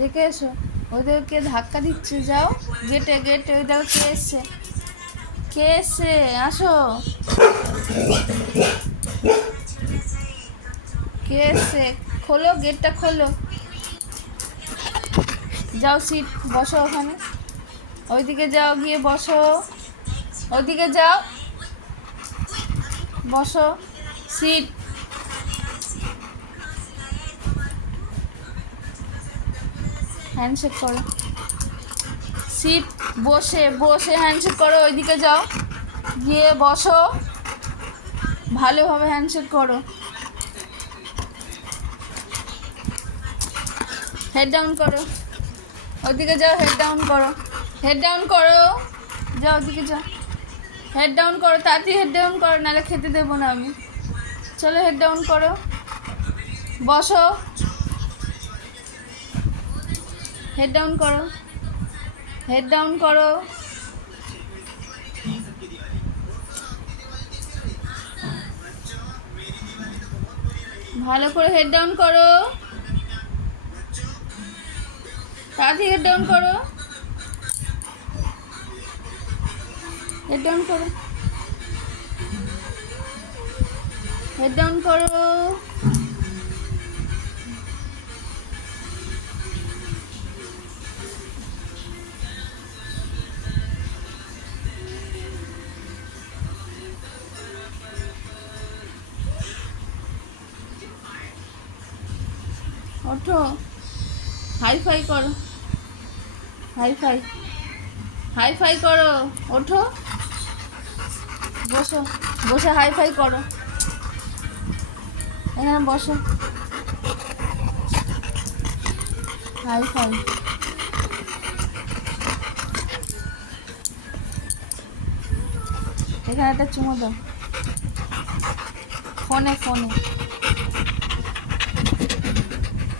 দেখে এসো। ওদেরকে ধাক্কা দিচ্ছে, যাও গেটে গেটে। ওই দেখো কে এসছে, কে এসছে, আসো। কে এসছে, খোলো গেটটা খোলো। যাও সিট বসো ওখানে, ওইদিকে যাও, গিয়ে বসো, ওইদিকে যাও, বসো। সিট, হ্যান্ডশেক করো। সিট, বসে বসে হ্যান্ডশেক করো। ওইদিকে যাও, গিয়ে বসো, ভালোভাবে হ্যান্ডশেক করো। হেড ডাউন করো, ওইদিকে যাও, হেড ডাউন করো, হেড ডাউন করো, যাও ওইদিকে যাও, হেড ডাউন করো, তাড়াতাড়ি হেড ডাউন করো, নাহলে খেতে দেবো না আমি। চলো হেড ডাউন করো, বসো, হেড ডাউন করো, হেড ডাউন করো। ভালো করে হেড ডাউন করো, তাড়াতাড়ি হেড ডাউন করো, হেড ডাউন করো, হেড ডাউন করো। ওঠো, হাই ফাই করো, হাই ফাই, হাই ফাই করো, ওঠো, বসো, বসে হাই ফাই করো, এখানে বসো, হাই ফাই। এখানে একটা চুমো দাও, ফোনে ফোনে।